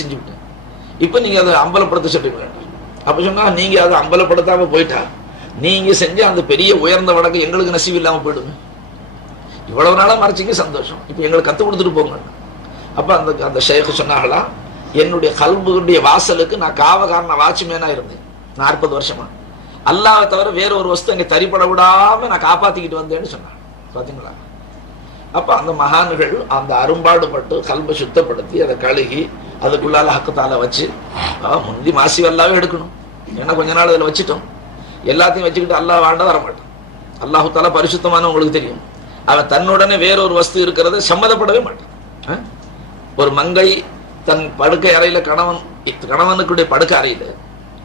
செஞ்சு விட்டேன். இப்ப நீங்க அதை அம்பலப்படுத்த சொல்றீங்க. அப்ப சொன்னா நீங்க அதை அம்பலப்படுத்தாம போயிட்டா நீங்க செஞ்ச அந்த பெரிய உயர்ந்த வழக்கு எங்களுக்கு நசீவு இல்லாம போயிடுங்க. இவ்வளவு நாளா மறைச்சிங்க, சந்தோஷம், இப்ப எங்களுக்கு கத்து கொடுத்துட்டு போங்க. அப்ப அந்த அந்த ஷேக் சொன்னாங்களா, என்னுடைய கல்புடைய வாசலுக்கு நான் காவகாரன வாட்ச்மேனா இருந்தேன் 40 வருஷமா. அல்லாஹ்வை தவிர வேற ஒரு வஸ்து என்னை தரிப்பட விடாம நான் காப்பாத்திக்கிட்டு வந்தேன்னு சொன்னாங்க. பாத்தீங்களா? அப்ப அந்த மகான்கள் அந்த அரும்பாடுபட்டு கல்பை சுத்தப்படுத்தி அதை கழுகி அதுக்குள்ளால ஹக்கத்தால வச்சு முந்தி மாசி வல்லாவே எடுக்கணும். ஏன்னா கொஞ்ச நாள் அதில் வச்சுட்டோம். எல்லாத்தையும் வச்சுக்கிட்டு அல்லாஹ் வாண்ட வரமாட்டான். அல்லாஹு தாலா பரிசுத்தமான உங்களுக்கு தெரியும். அவன் தன்னுடனே வேறொரு வஸ்து இருக்கிறத சம்மதப்படவே மாட்டான். ஒரு மங்கை தன் படுக்கை அறையில கணவனுக்குடைய படுக்கை அறையில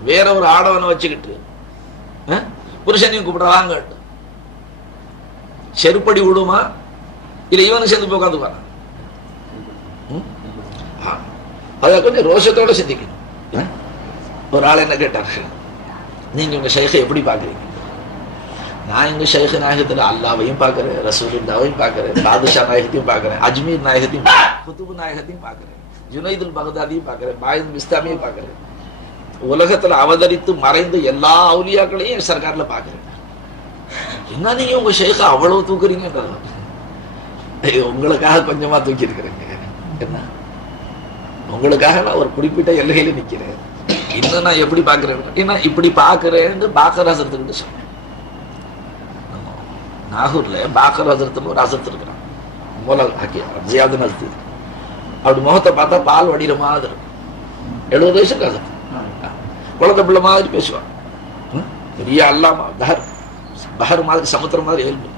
வேற ஒரு ஆடவனை வச்சுக்கிட்டு புருஷனையும் கூப்பிடுறாங்க, செருப்படி விடுமா இல்ல இவனு சேர்ந்து போய் உட்காந்து பாரு. அதை கொஞ்சம் ரோஷத்தோட சிந்திக்கணும். ஒரு ஆள் என்ன கேட்டார்கள், நீங்க உங்க ஷைഖை எப்படி பாக்குறீங்க? நான் எங்க ஷைഖ் நாயகத்துல அல்லாவையும் பாக்குறேன், ரசூலுல்லாவையும் பாக்குறேன், பாதுஷா நாயகத்தையும் பாக்குறேன், அஜ்மீர் நாயகத்தையும் குதுபு நாயகத்தையும் பாக்குறேன், ஜுனைதுல் பகதாதியும் பாக்குறேன், பாயித் பிஸ்தாமியும் பாக்குறேன். உலகத்துல அவதரித்து மறைந்து எல்லா அவுலியாக்களையும் சர்க்கார்ல பாக்குறேன். என்ன நீங்க உங்க ஷைഖை அவ்வளவு தூக்குறீங்க? உங்களுக்காக கொஞ்சமா தூக்கி இருக்கிறேங்க. என்ன உங்களுக்காக நான் ஒரு குறிப்பிட்ட எல்லையில நிக்கிறேன். இன்னும் நான் எப்படி பாக்குறேன், என்ன இப்படி பாக்குறேன்னு பாக்கர் ஹசரத்துக்கிட்ட சொன்னேன். நாகூர்ல பாக்கர் ஹசரத்துன்னு ஒரு ஹசரத் இருக்கிறான், ஜியாது நஸ்தி. அப்படி முகத்தை பார்த்தா பால் வடிகிற மாதிரி இருக்கும். 70 வயசுக்கு ஹசரத், குழந்தை பிள்ளை மாதிரி பேசுவான். பெரிய அல்லாமா பஹர் மாதிரி, சமுத்திரம் மாதிரி எழுப்பு.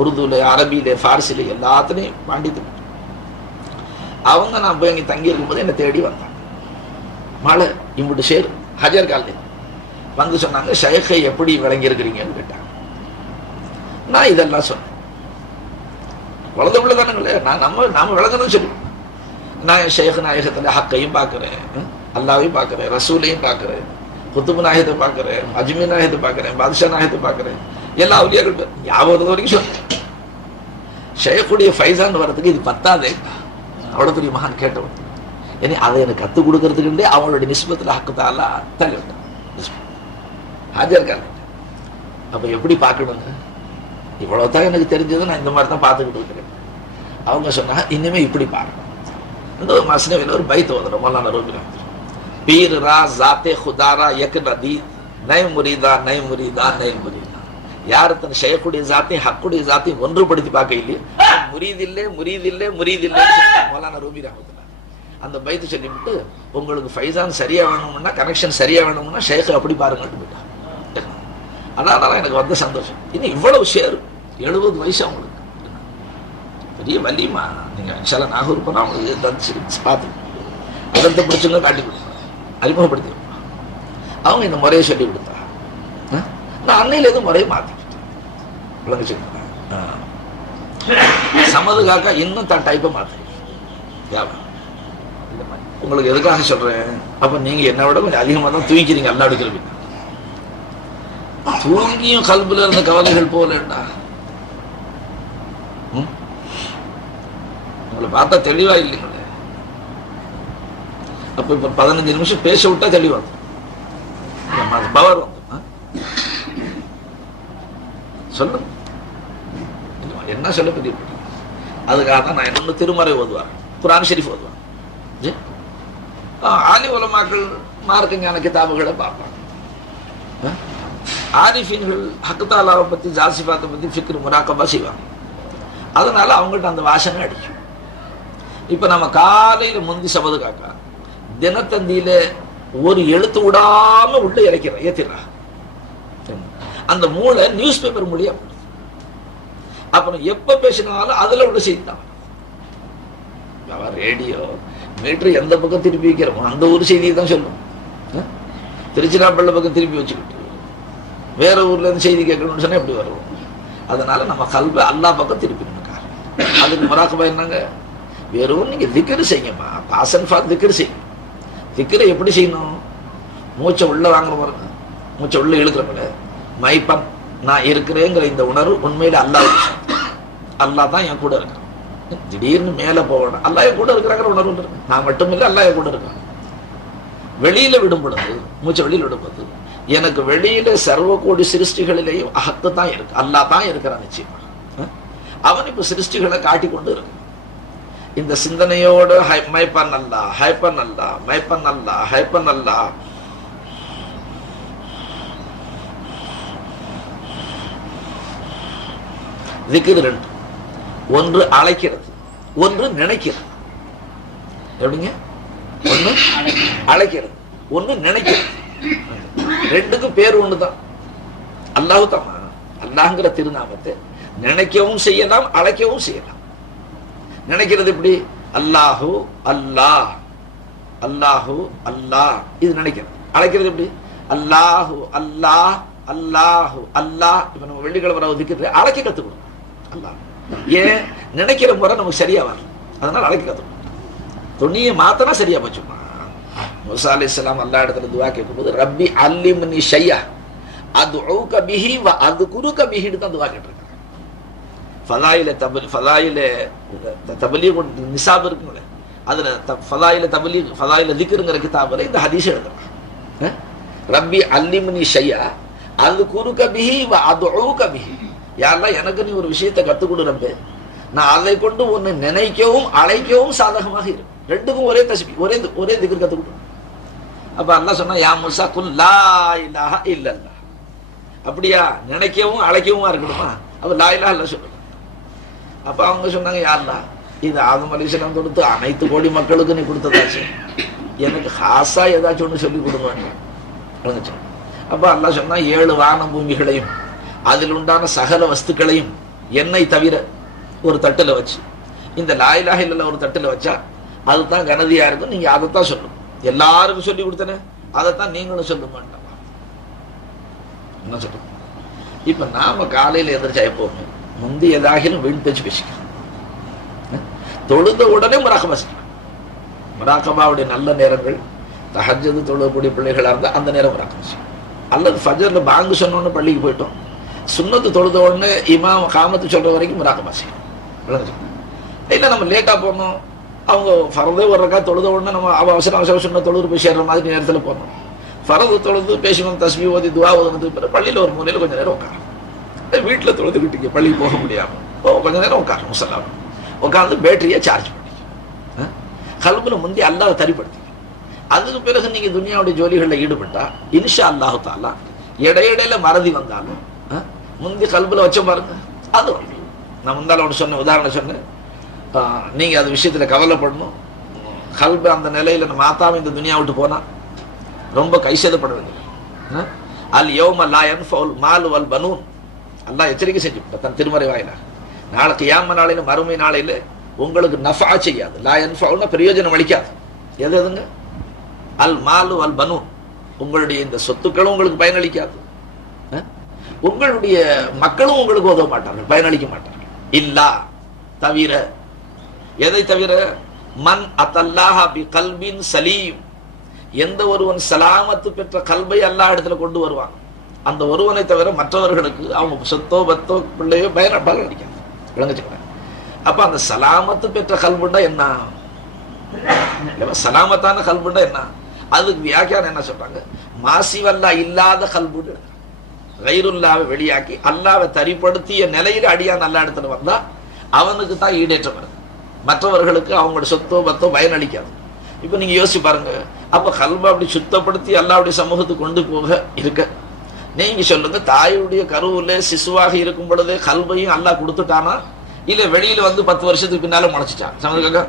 உருதுல, அரபியில, ஃபார்சில எல்லாத்துலையும் பாண்டித்து. அவங்க நான் போய் அங்கே தங்கி இருக்கும்போது என்னை தேடி வந்தாங்க. மழை இம்பிட்டு சேரு ஹஜர் கால வந்து சொன்னாங்க, ஷைഖை எப்படி விளங்கி இருக்கிறீங்கன்னு கேட்டாங்க. நான் இதெல்லாம் சொன்னேன். குழந்தை பிள்ளை தானுங்களே, நாம விளங்கணும்னு சொல்லி நான் என் ஷைഖ் நாயகத்துல ஹக்கையும் பார்க்கிறேன், அல்லாவையும் பார்க்கிறேன், ரசூலையும் பார்க்கிறேன், குத்துபு நாயகத்தை பார்க்கிறேன், அஜ்மீர் நாயகத்தை பார்க்கிறேன், பாதுஷா நாயகத்தை பார்க்கிறேன், எல்லா அவுலியாக்கள் ஞாபகம் வரைக்கும் சொன்னேன். ஷைഖுடைய ஃபைசான் வர்றதுக்கு இது பத்தாதே, அவ்வளவு பெரிய மகான் கேட்டவன். ஏன்னா அதை எனக்கு கற்றுக் கொடுக்கறதுக்குண்டே அவங்களுடைய நிஸ்பத்தில் ஹக்கத்தால தள்ளிவிட்டான் ஹாஜர் கால. அப்ப எப்படி பார்க்கணுங்க? இவ்வளவுதான் எனக்கு தெரிஞ்சது, நான் இந்த மாதிரி தான் பார்த்துக்கிட்டு இருக்கிறேன். அவங்க சொன்னாங்க, இனிமே இப்படி பார்க்கணும். இந்த ஒரு மஸ்னவில ஒரு பைத் ஓதுறோம், மௌலானா ரூமி ரஹ்மத்துல்லாஹி. பீர் ரா ஜாத்தே खुदारा यक नदी नए मुरीदा नए मुरीदा नए मुरीदा. யார் தன் ஷைഖுடைய ஜாத்தையும் ஹக்குடைய ஜாத்தையும் ஒன்றுபடுத்தி பார்க்க இல்லையே, முரீதில்லை முரீதில்லை முரீதில்லை மௌலானா ரூமி ரஹ்மத்துல்லாஹி. அந்த பைத்து சொல்லிவிட்டு, உங்களுக்கு ஃபைசான் சரியா வேணும்னா, கனெக்ஷன் சரியா வேணும்னா ஷைഖை அப்படி பாருங்கன்னு போயிட்டான். அதனால எனக்கு வந்த சந்தோஷம். இன்னும் இவ்வளவு ஷேர், 70 வயசு அவங்களுக்கு, பெரிய வலிமா. நீங்க இன்ஷால்லா நாகூர் போனா அவங்களுக்கு பார்த்து உடனத்தை பிடிச்சவங்க காட்டி கொடுப்பாங்க, அறிமுகப்படுத்தி கொடுப்பாங்க. அவங்க இந்த முறையை சொல்லி கொடுத்தா நான் அன்னையில எதுவும் முறையை மாத்திக்கிட்டேன். விளங்க சமது காக்கா இன்னும் தான் டைப்பை மாத்த. உங்களுக்கு எதுக்காக சொல்றேன், அப்ப நீங்க என்னை விட கொஞ்சம் அதிகமா தான் தூங்கிக்கிறீங்க. அல்லா எடுக்கிறீங்க, தூங்கியும் கல்புல இருந்த கவலைகள் போலண்டா. உங்களை பார்த்தா தெளிவா இல்லைங்களே. அப்ப இப்ப 15 நிமிஷம் பேச விட்டா தெளிவா பவர் வந்து சொல்ல என்ன சொல்ல பெரிய. அதுக்காக தான் நான் இன்னொன்று திருமறை ஓதுவார், குர்ஆன் ஷரீஃப் ஓதுவார். ஆலி உலமாக்கள் மார்க்க ஞான கிதாபுகளை பார்ப்பாங்க. ஆரிஃபீன்கள் ஹக்தாலாவை பத்தி, ஜாசிஃபாத்தை பத்தி ஃபிக்ர் முராக்கபா செய்வாங்க. அதனால அவங்கள்ட்ட அந்த வாசனை அடிக்கும். இப்ப நம்ம காலையில முந்தி சபது காக்கா தினத்தந்தியில ஒரு எழுத்து விடாம உள்ள ஏத்திடுறா. அந்த மூளை நியூஸ் பேப்பர் மொழியா போடுது. அப்புறம் எப்ப பேசினாலும் அதுல உள்ள செய்தி தான். ரேடியோ மீட்டர் எந்த பக்கம் திருப்பி வைக்கிறோமோ அந்த ஒரு செய்தியை தான் சொல்லும். திருச்சிராப்பள்ளி பக்கம் திருப்பி வச்சுக்கிட்டு வேற ஊர்ல இருந்து செய்தி கேட்கணும்னு சொன்னா எப்படி வரும்? அதனால நம்ம கல்வி அல்லா பக்கம் திருப்பி நினைக்காரு. அதுக்கு முராக்கபா என்னங்க, வெறும் நீங்க திக்ரு செய்யுமா, பாசன் ஃபால் திக்ரு செய்யும். திக்ரை எப்படி செய்யணும்? மூச்சை உள்ள வாங்குற பாருங்க, மூச்சை உள்ள இழுக்கிறவங்கள மைப்பன் நான் இருக்கிறேங்கிற இந்த உணர்வு உண்மையில அல்லாஹ் தான் என் கூட இருக்கான். திடீர்னு மேல போகணும், அல்லாஹ் கூட இருக்கிறாங்கிற உணர்வு இருக்கு. நான் மட்டும் இல்லை, அல்லாஹ் கூட இருக்கான். வெளியில விடும் பொழுது, மூச்சை வெளியில விடும்போது, எனக்கு வெளியில சர்வ கோடி சிருஷ்டிகளிலேயும் அகத்து தான் இருக்கு, அல்லாஹ் தான் இருக்கிறான் நிச்சயமா. அவன் இப்ப சிருஷ்டிகளை காட்டி கொண்டு இருக்கு. இந்த சிந்தனையோடு மைப்பன் அல்லா, ஹைப்பன் அல்லா, மைப்பன் அல்லா, ஹைப்பன் அல்லா, திக்ர் ரெண்டு. ஒன்று அழைக்கிறது, ஒன்று நினைக்கிறது. எப்படிங்க? ஒன்று அழைக்கிறது, ஒன்று நினைக்கிறது. ரெண்டுக்கும் பேர் ஒண்ணுதான், அல்லாஹு தான். அல்லாஹ்ங்கிற திருநாமத்தை நினைக்கவும் செய்யலாம், அழைக்கவும் செய்யலாம். நினைக்கிறது எப்படி? அல்லாஹு அல்லாஹ், அல்லாஹு அல்லாஹ், இது நினைக்கிறது. அழைக்கிறது எப்படி? அல்லாஹு அல்லாஹ், அல்லாஹு அல்லாஹ். இப்ப நம்ம வெள்ளிக்கிழமை ஒதுக்கிறது அழைக்க கத்துக்கணும். அல்லாஹ் ஏன்? நினைக்கிற முறை நமக்கு சரியா வரல, அதனால அழைக்க கத்துக்கணும். துணியை மாத்தனா சரியா போச்சுமா. மூசா அலைஹிஸ்ஸலாம் அல்லாஹ் இடத்துல துஆ கேட்கும்போது ரப்பி அல்லிம்னி ஷையா அதுஊக பிஹி வ அذ்குருக பிஹின்னு தான் துஆ கேட்டிருக்காங்க. ஃபதாயில தபலீக் நிசாப் இருக்குங்களே, அதுல ஃபதாயில தபலீக் ஃபதாயில திக்ருங்கிற கிதாபுல இந்த ஹதீஸ் எழுதுறாங்க. ரப்பி அல்லிம்னி ஷையா அذ்குருக பிஹி வ அதுஊக பிஹி. யா அல்லாஹ், எனக்கு நீ ஒரு விஷயத்தை கத்துக் கொடு ரப்பே, நான் அதை கொண்டு உன்னை நினைக்கவும் அழைக்கவும் சாதகமாக இருக்கு. ரெண்டுக்கும் ஒரே தஸ்பீ, ஒரே திக்ர் கத்துக் கொடு. அப்ப அல்லாஹ் சொன்னா, யா மூசா குல் லா இலாஹ இல்லல்லாஹ். அப்படியா? நினைக்கவும் அழைக்கவும் இருக்கணுமா? அப்ப லா இலாஹ இல்லல்லாஹ் சொல்லுங்க. அப்ப அவங்க சொன்னாங்க, யா அல்லாஹ், இது ஆதம் அலைஹிஸ்ஸலாம் கொடுத்து அனைத்து கோடி மக்களுக்கு நீ கொடுத்ததாச்சு, எனக்கு ஹாசா ஏதாச்சும் ஒன்று சொல்லி கொடுங்க. அப்ப அல்லாஹ் சொன்னா, 7 வான பூமிகளையும் அதில் உண்டான சகல வஸ்துக்களையும் என்னை தவிர ஒரு தட்டுல வச்சு, இந்த லா இலாஹ இல்லல்லாஹ் ஒரு தட்டுல வச்சா அதுதான் கனதியா இருக்கும், நீங்க அதைத்தான் சொல்லணும். எல்லாருக்கும் சொல்லி கொடுத்தனே, அதைத்தான் நீங்களும் சொல்லுங்க. என்ன சொல்றோம்? இப்ப நாம காலையில எந்திரிச்சா எப்பவுமே முந்தி ஏதாகிலும் வீண் பேச்சு பேசிக்கலாம். தொழுத உடனே முராகபா செய்யலாம். முராகபாவுடைய நல்ல நேரங்கள் தஹஜ்ஜுது தொழக்கூடிய பிள்ளைகளா இருந்தா அந்த நேரம் முராகபா செய்யலாம். அல்லது ஃபஜ்ர்ல பாங்கு சொன்னோன்னு பள்ளிக்கு போயிட்டோம், சுன்னத்து தொழுத உடனே இமாம் காமத்து சொல்ற வரைக்கும் முராகபா செய்யலாம். இல்லை நம்ம லேட்டா போனோம், அவங்க ஃபரதே ஒரு ரக்கா தொழுத உடனே நம்ம அவசர சொன்ன தொழுது போய் சேர்ற மாதிரி நேரத்தில் போனோம். ஃபரது தொழுது பேசணும், தஸ்பீ ஓதி துவா ஓதுனதுக்கு பிறகு பள்ளியில் ஒரு மூலையில் கொஞ்சம் நேரம் உட்காரும். வீட்டில் தொழுதுக்கிட்டீங்க, பள்ளிக்கு போக முடியாமல் கொஞ்சம் நேரம் உட்காரும், முசல்லாம் உட்காந்து பேட்டரியை சார்ஜ் பண்ணி கல்புல முந்தி அல்லாஹ் தரிப்படுத்தி, அதுக்கு பிறகு நீங்க துனியாவுடைய ஜோலிகளில் ஈடுபட்டா இன்ஷா அல்லாஹு தாலா இடையிடையில மறதி வந்தாலும் முந்தி கல்புல வச்ச பாருங்க. அது நான் முந்தால ஒன்று சொன்ன உதாரணம் சொன்னேன், நீங்க அது விஷயத்துல கவலைப்படணும். கல்பு அந்த நிலையில மாத்தாம இந்த துனியா விட்டு போனா ரொம்ப கைசேதப்பட வேண்டியது. அல் யௌம லா யன்ஃபவுல் மாலு வல் பனூன், அல்லாஹ் எச்சரிக்கை செஞ்சுட்டான் தன் திருமறை வாயில. நாளை கியாம நாளையில, மறுமை நாளையில உங்களுக்கு நஃபா செய்யாது, லா யன்ஃபவுல்னா பிரயோஜனம் அளிக்காது. எது எதுங்க? அல் மாலு அல் பனூன், உங்களுடைய இந்த சொத்துக்களும் உங்களுக்கு பயனளிக்காது, உங்களுடைய மக்களும் உங்களுக்கு உதவ மாட்டார்கள், பயனளிக்க மாட்டார்கள். இல்லா தவிர, எதை தவிர? மன் அத்தல்லாஹ பி கல்பின் சலீம், எந்த ஒருவன் சலாமத்து பெற்ற கல்பை அல்லாஹ் இடத்துல கொண்டு வருவான், அந்த ஒருவனை தவிர மற்றவர்களுக்கு அவங்க சொத்தோ பத்தோ பிள்ளையோ பலனளிக்காது. விளங்குச்சுக்கிறேன். அப்ப அந்த சலாமத்து பெற்ற கல்புண்டா என்ன? சலாமத்தான கல்புண்டா என்ன? அதுக்கு வியாக்கியானம் என்ன சொல்றாங்க? மாசிவல்லா இல்லாத கல்புண்டு, கைருல்லாவை வெளியாக்கி அல்லாவை தரிப்படுத்திய நிலையில அடியான் அல்லா இடத்துல வந்தா அவனுக்கு தான் ஈடேற்றம் வருது, மற்றவர்களுக்கு அவங்களோட சொத்தோ பத்தோ பயனளிக்காது. இப்ப நீங்க யோசிச்சு பாருங்க, அப்ப கல்பை அப்படி சுத்தப்படுத்தி அல்லாவுடைய சமூகத்துக்கு கொண்டு போக இருக்க, நீங்க சொல்லுங்க, தாயுடைய கருவுல சிசுவாக இருக்கும் பொழுது கல்பையும் அல்லாஹ் கொடுத்துட்டானா, இல்ல வெளியில வந்து 10 வருஷத்துக்கு பின்னால முளைச்சிட்டான்? சமதுக்காக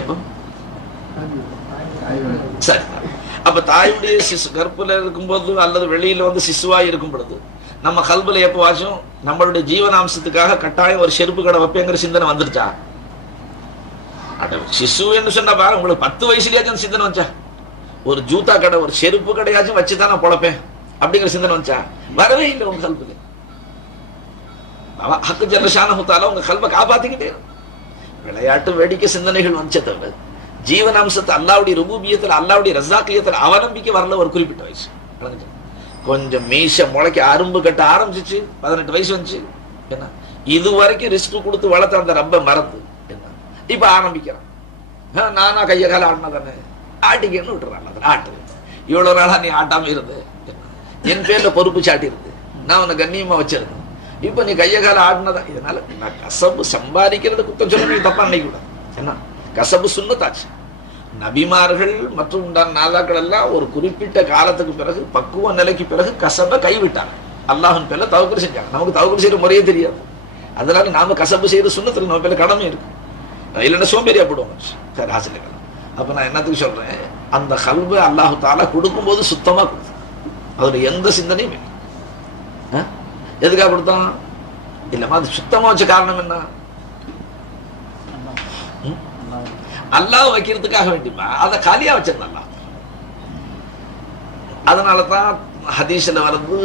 எப்ப? சரி, அப்ப தாயுடைய சிசு கற்புல இருக்கும்போது அல்லது வெளியில வந்து சிசுவா இருக்கும் பொழுது நம்ம கல்புல எப்பவாச்சும் நம்மளுடைய ஜீவனாம்சத்துக்காக கட்டாயம் ஒரு செருப்பு கடை வைப்பேங்கிற சிந்தனை வந்துருச்சா? சிசு என்று சொன்னா பாரு, உங்களுக்கு 10 வயசுலயாச்சும் சிந்தனை வச்சா? ஒரு ஜூத்தா கடை, ஒரு செருப்பு கடையாச்சும் வச்சுதான் நான் பொழப்பேன் அப்படிங்கிற சிந்தனை வச்சா? வரவே இல்லை உங்க கல்புல. ஹக்கு ஜல்லஷானஹு தஆலா உங்க கல்பை காப்பாத்திக்கிட்டே. விளையாட்டு வேடிக்கை சிந்தனைகள் வந்துச்சே தவிர ஜீவனாம்சத்தை அல்லாவுடைய ருபூபியத்தில், அல்லாவுடைய ரஸாக்கியத்தில் அவநம்பிக்கை வரல. ஒரு குறிப்பிட்ட வயசு கொஞ்சம் மீச முளைக்க அரும்பு கட்ட ஆரம்பிச்சிச்சு, 18 வயசு வந்துச்சு. என்ன இது வரைக்கும் ரிஸ்க் கொடுத்து வளர்த்த அந்த ரப்ப மறந்து என்ன இப்ப ஆரம்பிக்கிறான். நானா கைய கால ஆடினா தானே ஆட்டிக்கன்னு விட்டுறான். ஆட்டு இவ்வளவு நாளா நீ ஆட்டாம இருந்து என் பேர்ல பொறுப்பு சாட்டி இருந்து நான் உன்னை கண்ணியமா வச்சிருந்தேன். இப்ப நீ கைய கால ஆடினதான். இதனால நான் கசபு சம்பாதிக்கிறது குத்தம் சொல்ல நீ தப்பா நினைக்க கூடாது. என்ன கசபு சுன்னத்தாச்சு. நபிமார்கள் மற்றும் நாதாக்கள் எல்லாம் ஒரு குறிப்பிட்ட காலத்துக்கு பிறகு பக்குவ நிலைக்கு பிறகு கசபை கைவிட்டாங்க. அல்லாஹின் பேர்ல தவக்குறு செஞ்சாங்க. நமக்கு தவக்குறு செய்யற முறையே தெரியாது. அதனால நாம கசபு செய்யற சுண்ணத்துல நம்ம பேர்ல கடமை இருக்கு. இல்லைன்னா சோம்பேறியா போடுவோம். சரி ஹாசில. அப்ப நான் என்னத்துக்கு சொல்றேன், அந்த கல்வை அல்லாஹு தாலா கொடுக்கும் போது சுத்தமா கொடுத்து அதுல எந்த சிந்தனையும் இல்லை. எதுக்காக கொடுத்தான் இல்லமா அது சுத்தமா வச்ச காரணம் என்ன? அல்லாஹ் வைக்கிறதுக்காக வேண்டிப்பா அதை காலியா வச்சிருந்தான். அதனாலதான் ஹதீஸ்ல வந்து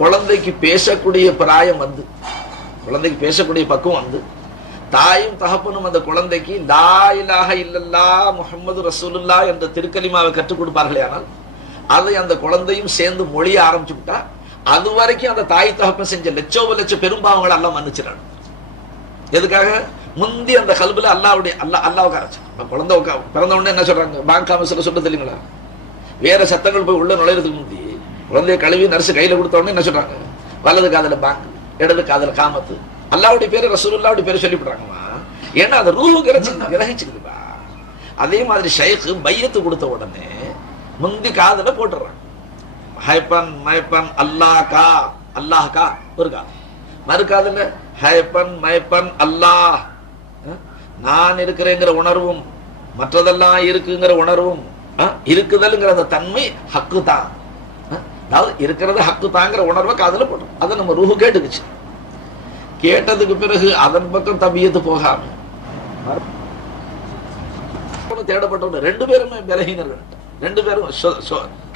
குழந்தைக்கு பேசக்கூடிய பிராயம் வந்து, குழந்தைக்கு பேசக்கூடிய பக்குவம் வந்து, தாயும் தகப்பனும் அந்த குழந்தைக்கு லா இலாஹ இல்லல்லாஹ் முஹம்மது ரசூலுல்லாஹ் என்ற திருக்கலிமாவை கற்றுக் கொடுப்பார்களே, ஆனால் அதை அந்த குழந்தையும் சேர்ந்து மொழிய ஆரம்பிச்சு விட்டா அது வரைக்கும் அந்த தாய் தகப்பன் செஞ்ச லட்சோப லட்ச பெரும்பாவங்களை எல்லாம் மன்னிச்சிடறாங்க. எதுக்காக? முந்தி அந்த கல்வில அல்லாவுடைய அல்லாவுக்கு அரைச்சு குழந்தை பிறந்த உடனே என்ன சொல்றாங்க, பேங்க் ஆபீஸ்ல சொல்ல தெரியுங்களா, வேற சத்தங்கள் போய் உள்ள நுழையிறதுக்கு முந்தி குழந்தைய கழுவி நர்ஸ் கையில கொடுத்த உடனே என்ன சொல்றாங்க, வலது காதல பேங்க் இடது காதல காமத்து, அல்லாவுடைய பேரு ரசூலுல்லாவுடைய பேரு சொல்லிவிடுறாங்கம்மா. ஏன்னா அந்த ரூஹு கிரகிச்சுக்குதுப்பா. அதே மாதிரி ஷைக்கு பையத்து கொடுத்த உடனே முந்தி காதல போட்டுறாங்க. ஹைப்பன் மைப்பன் அல்லாஹ்கா அல்லாஹ்கா ஒரு காதல், மறு காதல ஹைப்பன் மைப்பன் அல்லாஹ், நான் இருக்கிறேங்கிற உணர்வும் மற்றதெல்லாம் இருக்குங்கிற உணர்வும் இருக்குதல்ங்கிற அந்த தன்மை ஹக்கு தான். அதாவது இருக்கிறது ஹக்கு தாங்கிற உணர்வை காதல போட்டோம். அதை நம்ம ரூஹு கேட்டுக்குச்சு. கேட்டதுக்கு பிறகு அதன் பக்கம் தபியத்து போகாம தேடப்பட்டவங்க ரெண்டு பேருமே பலஹீனர்கள். ரெண்டு பேரும்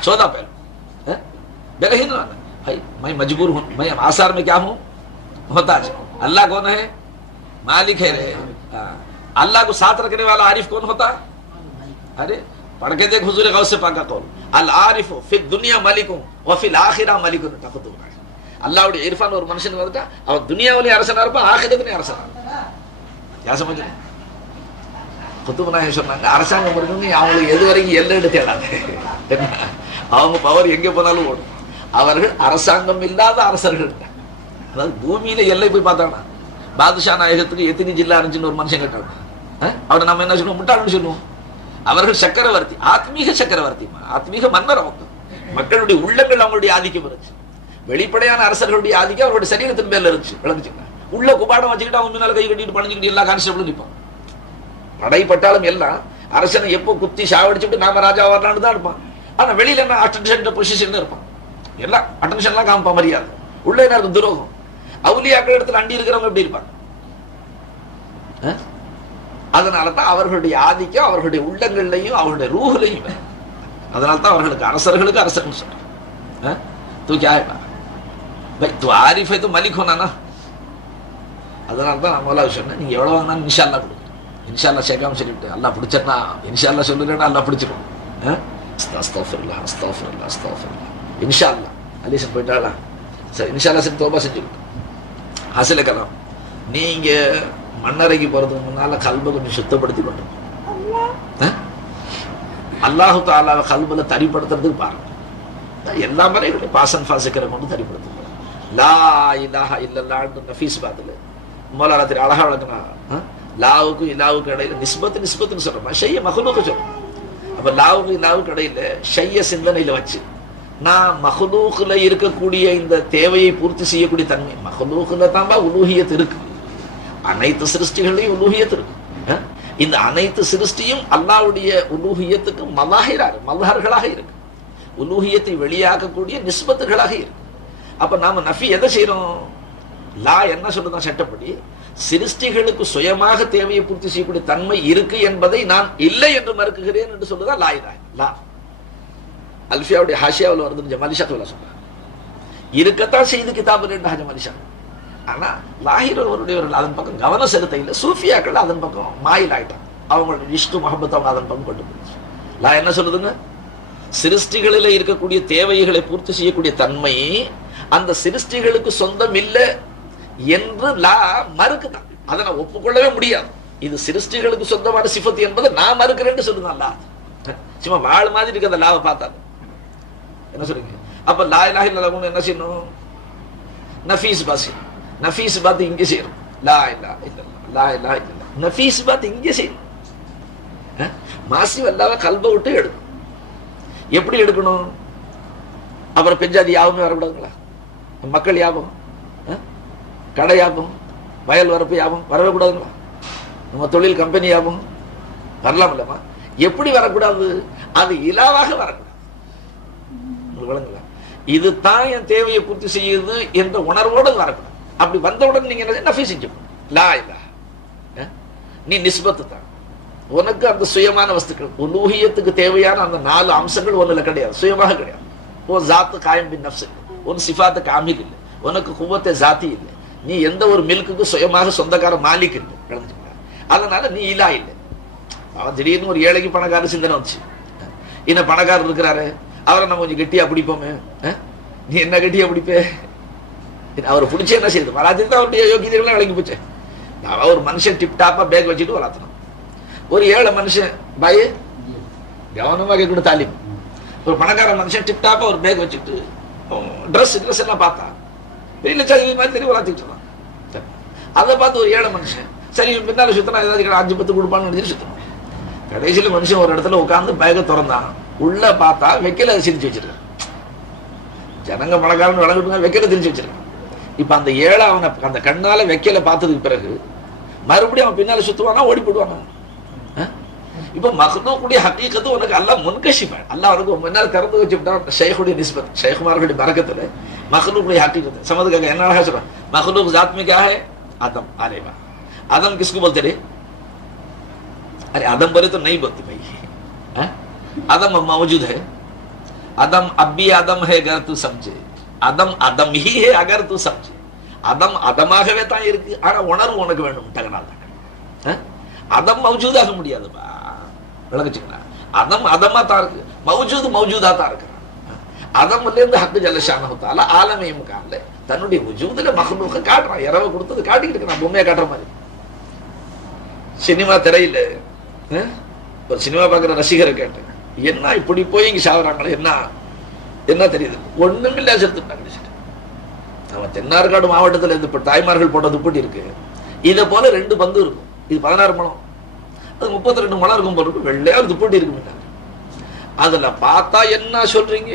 சோதா பேர் बलहीन भाई, मैं मजबूर हूं, मैं आसार में क्या हूं, होता है। अल्लाह कौन है? मालिक है रे। अल्लाह को साथ रखने वाला आरिफ कौन होता? अरे पढ़ के देख हुजूर गौस पाक का कौल, अल आरिफ फि दुनिया मलिक व फिल आखिरा मलिक तखतु। अल्लाह उड़े इरफान और मनुष्य ने बोलता अब दुनिया वाले அரசனா இருப்பான், ஆகிரத்திலே அரசனா இருப்பான். क्या समझ रहे? குத்துப் நாயகம் சொன்னாங்க, அரசாங்கம் இருக்குன்னு அவங்களுக்கு எது வரைக்கும் எல்லை எடுத்து தேடாது, அவங்க பவர் எங்க போனாலும் ஓடும். அவர்கள் அரசாங்கம் இல்லாத அரசர்கள். அதாவது பூமியில எல்லை போய் பார்த்தாங்கன்னா பாதுஷா நாயகத்துக்கு எத்தனை ஜில்லா இருந்துச்சுன்னு ஒரு மனுஷன் கேட்டாங்க. அவரை நம்ம என்ன சொல்லுவோம், முட்டாள்னு சொல்லுவோம். அவர்கள் சக்கரவர்த்தி, ஆத்மீக சக்கரவர்த்தி, ஆத்மீக மன்னர். அவங்க மக்களுடைய உள்ளங்கள் அவங்களுடைய ஆதிக்கம் இருந்துச்சு. வெளிப்படையான அரசர்களுடைய ஆதிக்கம் அவருடைய சரீரத்தின் மேல இருந்துச்சு, விளங்குச்சுங்க. உள்ள குபாடம் வச்சுக்கிட்டு அவங்க முன்னால கை கட்டிட்டு பணிஞ்சுக்கிட்டு எல்லா கான்ஸ்டபிளும் நிற்பான். படைப்பட்டாலும் எல்லாம் அரசனை எப்போ குத்தி சாவடிச்சுட்டு நாம ராஜா வரலான்னு தான் இருப்பான். ஆனா வெளியில என்ன அட்டென்ஷன் பொசிஷன்ல இருப்பான், எல்லாம் அட்டென்ஷன்லாம் காமிப்பா, மரியாதை. உள்ள என்ன இருக்கும், துரோகம். அவுலியாக்கள் இடத்துல அண்டி இருக்கிறவங்க எப்படி இருப்பாங்க? அதனாலதான் அவர்களுடைய ஆதிக்கம் அவர்களுடைய உள்ளங்கள்லையும் அவர்களுடைய ரூஹ்லையும். அதனால்தான் அவர்களுக்கு அரசர்களுக்கு அரசர்கள் சொல்றேன். தூ क्या है भाई, तू आरिफ है तो मलिक होना ना. அதனால்தான் நான் முதல்ல சொன்னேன், நீங்க எவ்வளவு வாங்கினாலும் இன்ஷா அல்லாஹ் கொடுங்க. இன்ஷா அல்லாஹ் சேர்க்காம சொல்லிவிட்டு அல்லாஹ் பிடிச்சா இன்ஷா அல்லாஹ் சொல்லுறேன்னா அல்லாஹ் பிடிச்சிடும். அஸ்தக்ஃபிருல்லாஹ் அஸ்தக்ஃபிருல்லாஹ் அஸ்தக்ஃபிருல்லாஹ். இன்ஷா அல்லாஹ் அலிசன் போயிட்டாளா சரி, இன்ஷா அல்லாஹ் சரி தௌபா செஞ்சுக்கிட்டு ஹாசில கலாம். நீங்க மண்ணறைக்கு போறதுக்கு முன்னால கல்பை கொஞ்சம் சுத்தப்படுத்தி கொண்டு அல்லாஹு தஆலாவை கல்புல தரிப்படுத்துறதுக்கு பாருங்க. எல்லா முறைகளையும் பாசன் ஃபாசிக்கிற கொண்டு தரிப்படுத்துங்க. லா இலாஹ இல்லல்லாஹ் நஃபீஸ் பாத்துல மௌலானா திரு அழகா வழங்கினா லாவுக்கும் இலாவுக்கு இடையில நிஸ்பத்துன்னு சொல்றோம், ஷைய மஹ்லூக்கு சொல்றோம். அப்ப லாவுக்கு இலாவுக்கு இடையில ஷைய சிந்தனையில வச்சு நான் மஹ்லூக்குல இருக்கக்கூடிய இந்த தேவையை பூர்த்தி செய்யக்கூடிய தன்மை, மஹ்லூக்குல தான்பா உலூஹியத் இருக்கு. அனைத்து சிருஷ்டிகளையும் உலூஹியத் இருக்கு. இந்த அனைத்து சிருஷ்டியும் அல்லாஹ்வுடைய உலூஹியத்துக்கு மல்ஹர்களாக இருக்கு. உலூஹியத்தை வெளியாக்கக்கூடிய நிஸ்பத்துகளாக இருக்கு. அப்ப நாம நஃபி எதை செய்யறோம்? லா என்ன சொல்லுதான் சட்டப்படி சிருஷ்டிகளுக்கு சுயமாக தேவையை பூர்த்தி செய்யக்கூடிய தன்மை இருக்கு என்பதை நான் இல்லை என்று மறுக்குகிறேன் என்று சொல்லுதான் லா இலாஹ லா. அல்ஃபியாவுடைய ஹாஷியாவில் வருது ஜமாலிஷாத்துல சொல்றாங்க, இருக்கத்தான் செய்து கிதாபு ரெண்டு ஜமாலிஷா. ஆனா லாஹிரவருடையவர்கள் அதன் பக்கம் கவனம் செலுத்த இல்லை. சூஃபியாக்கள் அதன் பக்கம் மாயில் ஆயிட்டாங்க. அவங்களோட இஷ்கு மஹபத் அவங்க அதன் பக்கம் கொண்டு போச்சு. லா என்ன சொல்லுதுங்க? சிருஷ்டிகளில இருக்கக்கூடிய தேவைகளை பூர்த்தி செய்யக்கூடிய தன்மை அந்த சிருஷ்டிகளுக்கு சொந்தம் இல்லை என்று லா மறுக்குதான். அதை நான் ஒப்புக்கொள்ளவே முடியாது. இது சிருஷ்டிகளுக்கு சொந்தமான சிஃபத்து என்பதை நான் மறுக்கிறேன்னு சொல்லுதான் அல்லா. சும்மா வாழ் மாதிரி இருக்கு அந்த லாவை பார்த்தா. என்ன சொல்றீங்க? அப்ப லா இலாஹ இல்லல்லாஹ் என்ன செய்யணும்? நஃபீஸ் பாசி, நஃபீஸ் பாத்து இங்கே செய்யணும். லா இலாஹ இல்லல்லாஹ், லா இலாஹ இல்லல்லாஹ், நஃபீஸ் பாத்து இங்கே செய்யணும். மாசி அல்லாஹ்வை கல்பை விட்டு எடுக்கணும். எப்படி எடுக்கணும்? அப்புறம் பெஞ்சாதி யாபமே வரக்கூடாதுங்களா? மக்கள் யாபம், கடை யாபம், வயல் வரப்பு யாபம் வரவே கூடாதுங்களா? நம்ம தொழில் கம்பெனி யாபம் வரலாம் இல்லம்மா? எப்படி வரக்கூடாது? அது இலாவாக வரக்கூடாது. இது தான் என் தேவையை பூர்த்தி செய்யுது என்ற உணர்வோடு வரக்கூடாது. அப்படி வந்தவுடன் நீங்க என்ன நஃபி செஞ்சுக்கணும். லா இலாஹ, நீ நிஸ்பத்து தான். உனக்கு அந்த சுயமான வஸ்துக்கள் உலூஹியத்துக்கு தேவையான அந்த 4 அம்சங்கள் ஒண்ணுல கிடையாது, சுயமாக கிடையாது. ஓ ஜாத்து காயம் பின் நஃப்ஸ், உன் சிஃபாத்து காமில் இல்லை, உனக்கு குவத்தே ஜாத்தி இல்லை, நீ எந்த ஒரு மில்க்குக்கு சுயமாக சொந்தக்கார மாலிக் இல்லை. அதனால நீ இலா இல்லை. அவன் திடீர்னு ஒரு ஏழைக்கு பணக்கார சிந்தனை வந்துச்சு. இன்னும் பணக்காரர் இருக்கிறாரு, அவரை நம்ம கொஞ்சம் கெட்டியா பிடிப்போமே. நீ என்ன கெட்டியா பிடிப்பே? அவரை பிடிச்சி என்ன செய்யுது? வராத்திட்டு அவருடைய யோகியதைகள்லாம் விளங்கி போச்சு. ஒரு மனுஷன் டிப்டாப்பா பேக் வச்சுட்டு வளர்த்தணும். ஒரு ஏழை மனுஷன் பாய் கவனமா கேட்கணும் தாலிம். ஒரு பணக்கார மனுஷன் டிப்டாப்பா ஒரு பேக் வச்சுட்டு ட்ரெஸ் எல்லாம் பார்த்தா வெளியில சரி மாதிரி தெரியும் வளர்த்துக்கிட்டு இருந்தான். அதை பார்த்து ஒரு ஏழை மனுஷன் சரி பின்னால சுத்தனா ஏதாவது 5-10 கொடுப்பான்னு நினைச்சு சுத்தணும். கடைசியில் மனுஷன் ஒரு இடத்துல உட்காந்து பேக திறந்தான். உள்ள பார்த்தா வெக்கையில சிரிச்சு வச்சிருக்கான். ஜனங்க பணக்காரன் வழங்கிட்டு வெக்கையில திரிச்சு வச்சிருக்கான். இப்ப அந்த ஏழை அவனை அந்த கண்ணால வெக்கையில பார்த்ததுக்கு பிறகு மறுபடியும் அவன் பின்னால சுத்துவானா, ஓடி போடுவானா? இப்ப மஹ்லூக்குடைய ஹக்கீகத்து உனக்கு அல்லாஹ் முன்கஷிஃபன், அல்லாஹ் உனக்கு முன்னால திறந்து வச்சுட்டான். ஷைഖுடைய நிஸ்பத், ஷைഖுமார்களுடைய பரக்கத்துல மஹ்லூக்குடைய ஹக்கீகத்து समझ गए? என்ன அழகா சொல்றான், मखलूक जात में क्या है? आदम। अरे वाह, आदम किसको बोलते रे? अरे आदम बोले तो नहीं बोलते भाई। आदम मौजूद है, आदम अब भी आदम है अगर तू समझे, आदम आदम ही है अगर तू समझे। आदम आदमाகவே தான் இருக்கு, ஆனா உணர்வு உனக்கு வேணும். அதம் மௌஜூதாக முடியாதுப்பா, விளங்குச்சுங்களா? அதம் அதமா தான் இருக்கு, மௌஜூது மௌஜூதா தான் இருக்கு. அதம்ல இருந்து ஹக்கு ஜல்லஷானஹு தஆலா ஆலமையும் காணல, தன்னுடைய வஜூதுல மக்லூக காட்டுறான். இரவு கொடுத்தது காட்டிக்கிட்டு இருக்கான், பொம்மையை காட்டுற மாதிரி. சினிமா திரையில ஒரு சினிமா பார்க்குற ரசிகரை கேட்டேன், என்ன இப்படி போய் இங்க சாகுறாங்களே, என்ன என்ன தெரியுது? ஒண்ணுமில்ல செத்துட்டாங்க. நம்ம தென்னார்காடு மாவட்டத்துல இருந்து இப்ப தாய்மார்கள் போட்ட துப்பட்டி இருக்கு, இதை போல 2 பந்து இருக்கும். இது 16 முழம், அது 32 முழம் இருக்கும் போல இருக்கும். வெள்ளையா ஒரு துப்பட்டி இருக்கு. அதுல பார்த்தா என்ன சொல்றீங்க?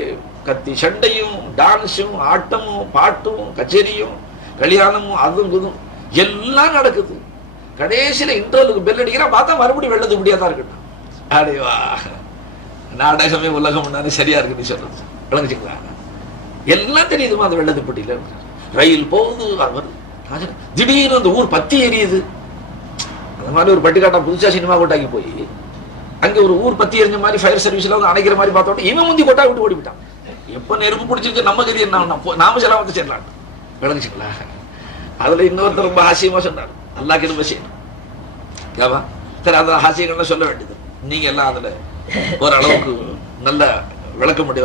கத்தி சண்டையும் டான்ஸும் ஆட்டமும் பாட்டும் கச்சேரியும் கல்யாணமும் அதுவும் இதுவும் எல்லாம் நடக்குது. கடைசியில இன்டர்வலுக்கு பெல் அடிக்கிறா, பார்த்தா மறுபடியும் வெள்ளை துப்பட்டியா தான் இருக்கட்டும். அடைவா, நாடகமே உலகம் சரியா இருக்கு நீ சொல்றது, விளங்குச்சுங்களா? எல்லாம் தெரியுதுமா அந்த வெள்ளை துப்பட்டியில. ரயில் போகுது, திடீர்னு அந்த ஊர் பத்தி எரியுது. அந்த மாதிரி ஒரு பட்டிக்காட்டா புதுசா சினிமா கோட்டாக்கி போய் அங்க ஒரு ஊர் பத்தி எரிஞ்ச மாதிரி ஃபயர் சர்வீஸ்ல வந்து அணைக்கிற மாதிரி பார்த்தோம். இவன் முந்தி கொட்டா விட்டு ஓடிவிட்டான். எப்ப நெருப்பு பிடிச்சிருக்கு நம்ம கதி என்ன, நாம செல்லாம் வந்து சேரலாம், விளங்குச்சுங்களா? அதுல இன்னொருத்தர் ரொம்ப ஹாசியமா சொன்னார், அல்லா கிருபை செய்யணும். சரி, அந்த ஹாசியங்கள்லாம் சொல்ல வேண்டியது. நீங்க எல்லாம் அதுல ஓரளவுக்கு நல்ல விளக்க முடியும்.